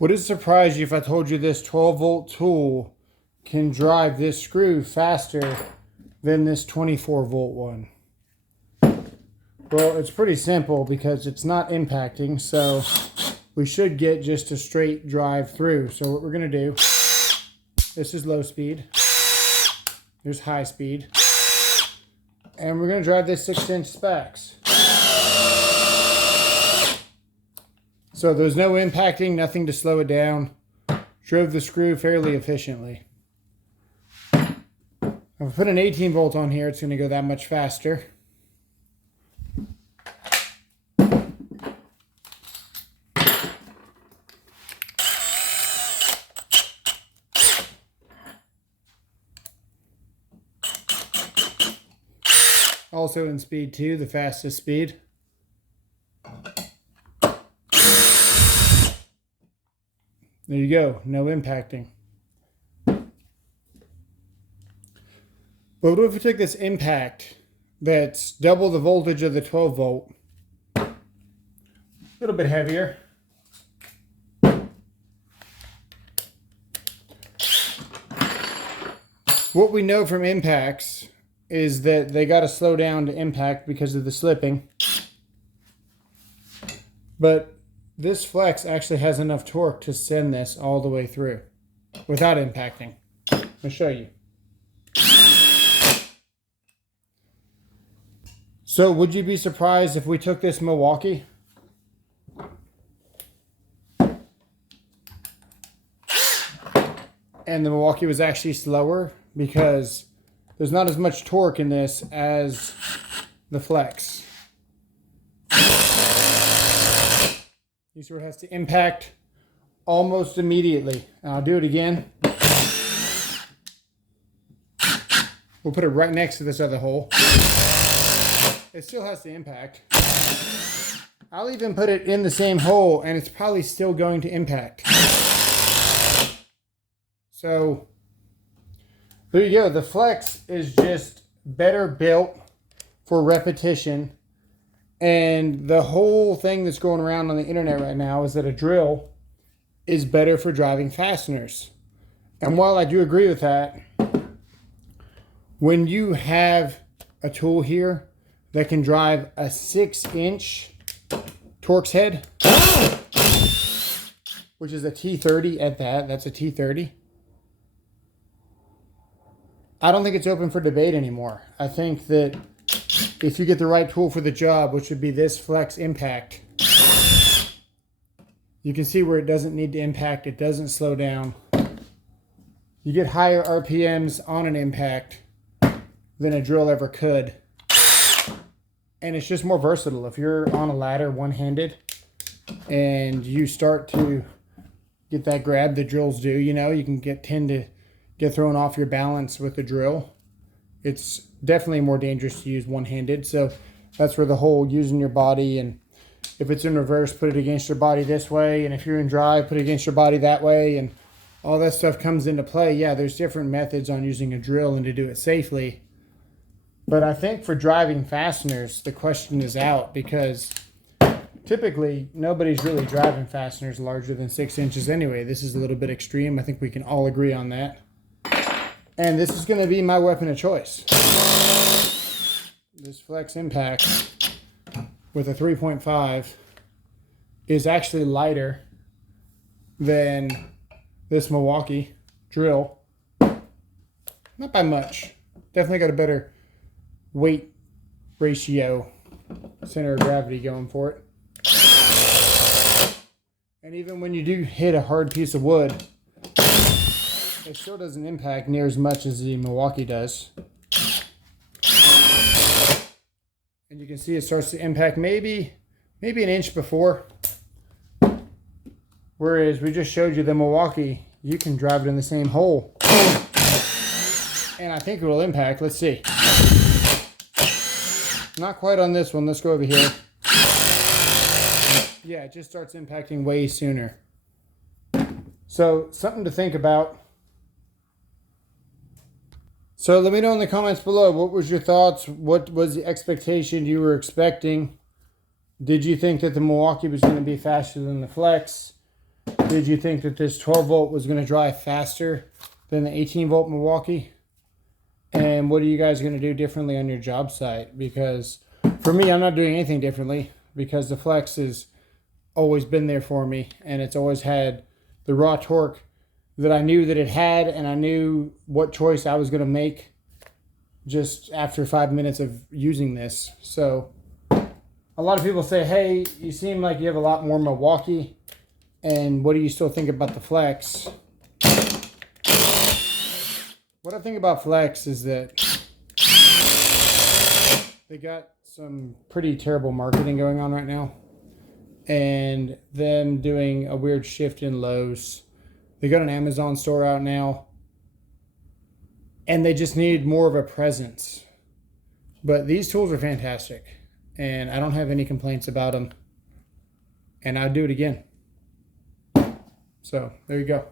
Would it surprise you if I told you this 12-volt tool can drive this screw faster than this 24-volt one? Well, it's pretty simple because it's not impacting, so we should get just a straight drive through. So what we're going to do, this is low speed, here's high speed, and we're going to drive this 6-inch specs. So there's no impacting, nothing to slow it down. Drove the screw fairly efficiently. If I put an 18-volt on here, it's going to go that much faster. Also in speed 2, the fastest speed. There you go, no impacting. But what if we took this impact that's double the voltage of the 12-volt, a little bit heavier, what we know from impacts is that they got to slow down to impact because of the slipping. But this flex actually has enough torque to send this all the way through without impacting. I'll show you. So would you be surprised if we took this Milwaukee and the Milwaukee was actually slower? Because there's not as much torque in this as the flex. You see where it has to impact almost immediately. And I'll do it again. We'll put it right next to this other hole. It still has to impact. I'll even put it in the same hole and it's probably still going to impact. So there you go. The flex is just better built for repetition. And the whole thing that's going around on the internet right now is that a drill is better for driving fasteners. And while I do agree with that, when you have a tool here that can drive a 6-inch Torx head, which is a T30 at that's a T30. I don't think it's open for debate anymore. I think that if you get the right tool for the job, which would be this flex impact, you can see where it doesn't need to impact. It doesn't slow down. You get higher RPMs on an impact than a drill ever could. And it's just more versatile. If you're on a ladder one-handed and you start to get that grab that drills do, you know, you can tend to get thrown off your balance with the drill. It's definitely more dangerous to use one-handed. So that's where the whole using your body, and if it's in reverse, put it against your body this way. And if you're in drive, put it against your body that way. And all that stuff comes into play. Yeah, there's different methods on using a drill and to do it safely. But I think for driving fasteners, the question is out, because typically nobody's really driving fasteners larger than 6 inches anyway. This is a little bit extreme. I think we can all agree on that. And this is going to be my weapon of choice. This flex impact with a 3.5 is actually lighter than this Milwaukee drill. Not by much. Definitely got a better weight ratio, center of gravity going for it. And even when you do hit a hard piece of wood, it still doesn't impact near as much as the Milwaukee does. And you can see it starts to impact maybe an inch before. Whereas we just showed you the Milwaukee, you can drive it in the same hole. And I think it will impact. Let's see. Not quite on this one. Let's go over here. Yeah, it just starts impacting way sooner. So something to think about. So let me know in the comments below, what was your thoughts? What was the expectation you were expecting? Did you think that the Milwaukee was going to be faster than the Flex? Did you think that this 12 volt was going to drive faster than the 18 volt Milwaukee? And what are you guys going to do differently on your job site? Because for me, I'm not doing anything differently, because the Flex has always been there for me, and it's always had the raw torque that I knew that it had, and I knew what choice I was going to make just after 5 minutes of using this. So a lot of people say, hey, you seem like you have a lot more Milwaukee, and what do you still think about the Flex? What I think about Flex is that they got some pretty terrible marketing going on right now, and them doing a weird shift in Lowe's. They got an Amazon store out now, and they just needed more of a presence. But these tools are fantastic, and I don't have any complaints about them, and I'd do it again. So there you go.